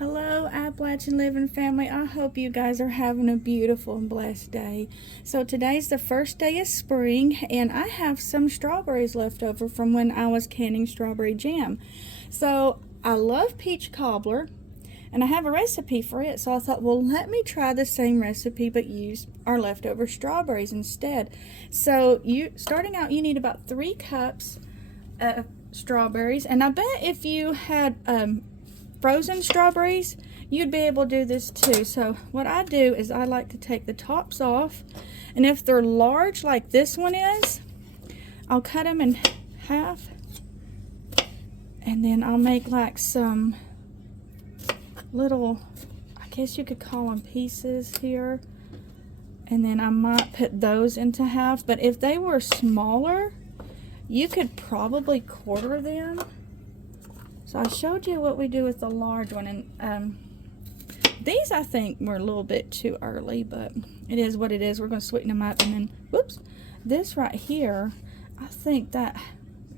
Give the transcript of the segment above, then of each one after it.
Hello, Appalachian Living family. I hope you guys are having a beautiful and blessed day. So today's the first day of spring, and I have some strawberries left over from when I was canning strawberry jam. So I love peach cobbler, and I have a recipe for it. So I thought, well, let me try the same recipe but use our leftover strawberries instead. So starting out, you need about 3 cups of strawberries, and I bet if you had frozen strawberries, you'd be able to do this too. So what I do is I like to take the tops off, and if they're large like this one is, I'll cut them in half, and then I'll make like some little, I guess you could call them pieces here, and then I might put those into half. But if they were smaller, you could probably quarter them. So I showed you what we do with the large one, and these I think were a little bit too early, but it is what it is. We're going to sweeten them up, and then, whoops, this right here, I think that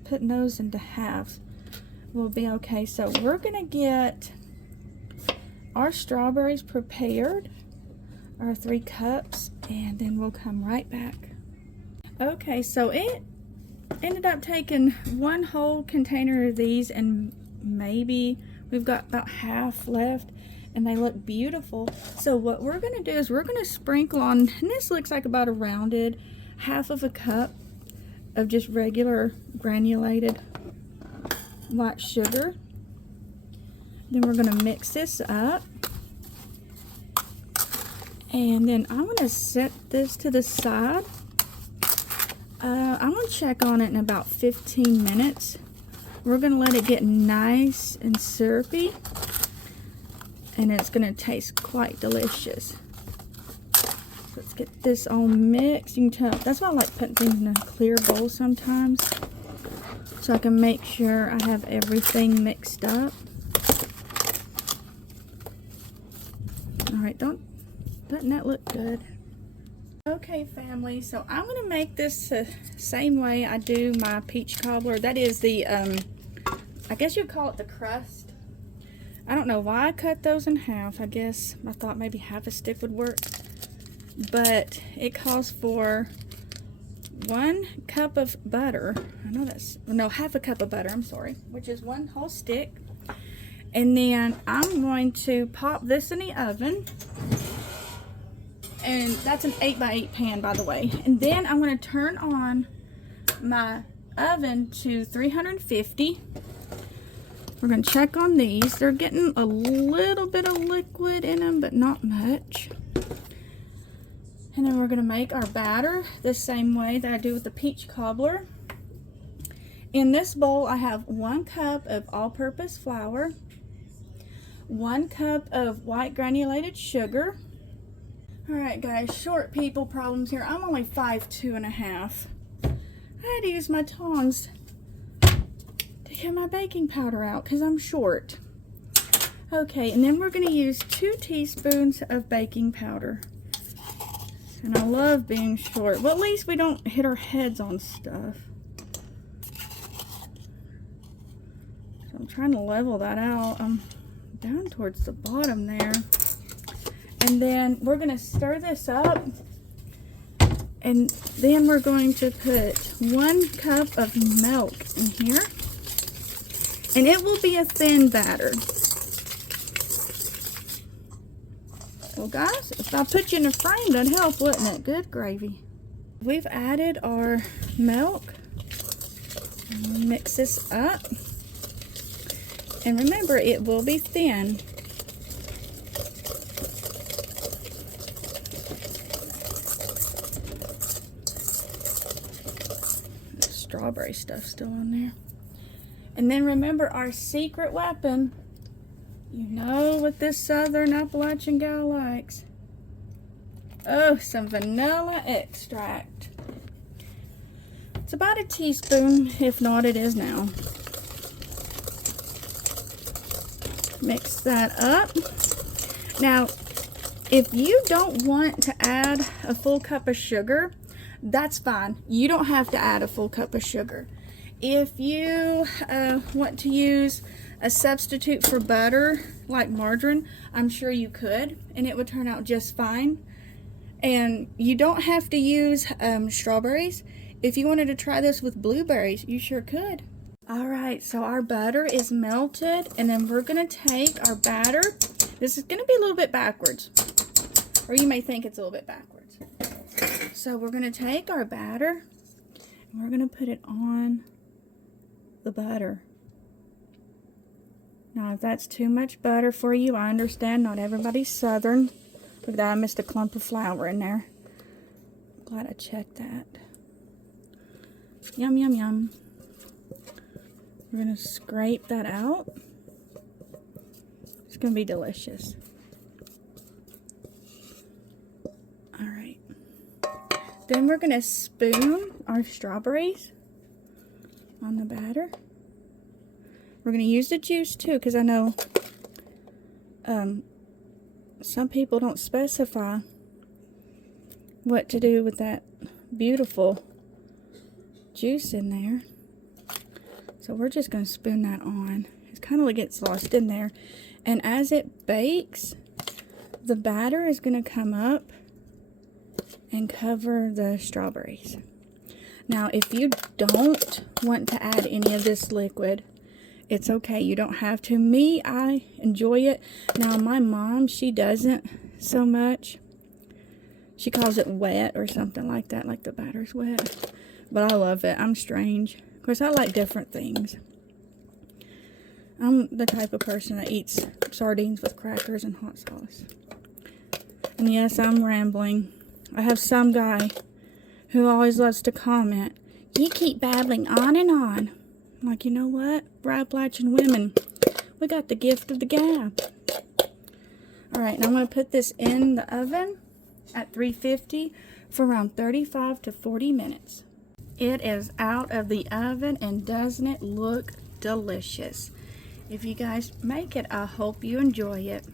putting those into half will be okay. So we're going to get our strawberries prepared, our 3 cups, and then we'll come right back. Okay, so it ended up taking 1 whole container of these, and maybe we've got about half left, and they look beautiful. So what we're going to do is we're going to sprinkle on, and this looks like about a rounded half of a cup of just regular granulated white sugar. Then we're going to mix this up, and then I'm going to set this to the side. I'm going to check on it in about 15 minutes. We're going to let it get nice and syrupy, and it's going to taste quite delicious. Let's get this all mixed. You can tell, that's why I like putting things in a clear bowl sometimes, so I can make sure I have everything mixed up. Alright, doesn't that look good? Okay, family, so I'm going to make this the same way I do my peach cobbler. That is the, I guess you'd call it the crust. I don't know why I cut those in half. I guess I thought maybe half a stick would work. But it calls for 1 cup of butter. I know that's, no, half a cup of butter, I'm sorry, which is 1 whole stick. And then I'm going to pop this in the oven. And that's an 8x8 pan, by the way. And then I'm going to turn on my oven to 350. We're going to check on these. They're getting a little bit of liquid in them, but not much. And then we're going to make our batter the same way that I do with the peach cobbler. In this bowl, I have 1 cup of all-purpose flour, 1 cup of white granulated sugar. Alright guys, short people problems here. I'm only 5'2½". I had to use my tongs to get my baking powder out because I'm short. Okay, and then we're going to use 2 teaspoons of baking powder. And I love being short. Well, at least we don't hit our heads on stuff. So I'm trying to level that out. I'm down towards the bottom there. And then we're going to stir this up, and then we're going to put 1 cup of milk in here, and it will be a thin batter. Well guys, if I put you in a frame, that'd help, wouldn't it? Good gravy. We've added our milk, and we'll mix this up, and remember, it will be thin. Strawberry stuff still on there. And then remember our secret weapon. You know what this southern Appalachian gal likes. Oh, some vanilla extract. It's about a teaspoon, if not it is now. Mix that up. Now, if you don't want to add a full cup of sugar, that's fine. You don't have to add a full cup of sugar. If you want to use a substitute for butter, like margarine, I'm sure you could, and it would turn out just fine. And you don't have to use strawberries. If you wanted to try this with blueberries, you sure could. Alright, so our butter is melted, and then we're going to take our batter. This is going to be a little bit backwards, or you may think it's a little bit backwards. So we're going to take our batter, and we're going to put it on the butter. Now, if that's too much butter for you, I understand. Not everybody's Southern. Look at that, I missed a clump of flour in there. Glad I checked that. Yum, yum, yum. We're going to scrape that out. It's going to be delicious. Alright. Then we're going to spoon our strawberries on the batter. We're going to use the juice too, because I know some people don't specify what to do with that beautiful juice in there. So we're just going to spoon that on. It kind of gets lost in there. And as it bakes, the batter is going to come up and cover the strawberries. Now, if you don't want to add any of this liquid, it's okay. You don't have to. Me, I enjoy it. Now, my mom, she doesn't so much. She calls it wet or something like that, like the batter's wet. But I love it. I'm strange. Of course, I like different things. I'm the type of person that eats sardines with crackers and hot sauce. And yes, I'm rambling. I have some guy who always loves to comment, "You keep babbling on and on." I'm like, you know what? We're Appalachian women. We got the gift of the gab. Alright, and I'm going to put this in the oven at 350 for around 35 to 40 minutes. It is out of the oven, and doesn't it look delicious? If you guys make it, I hope you enjoy it.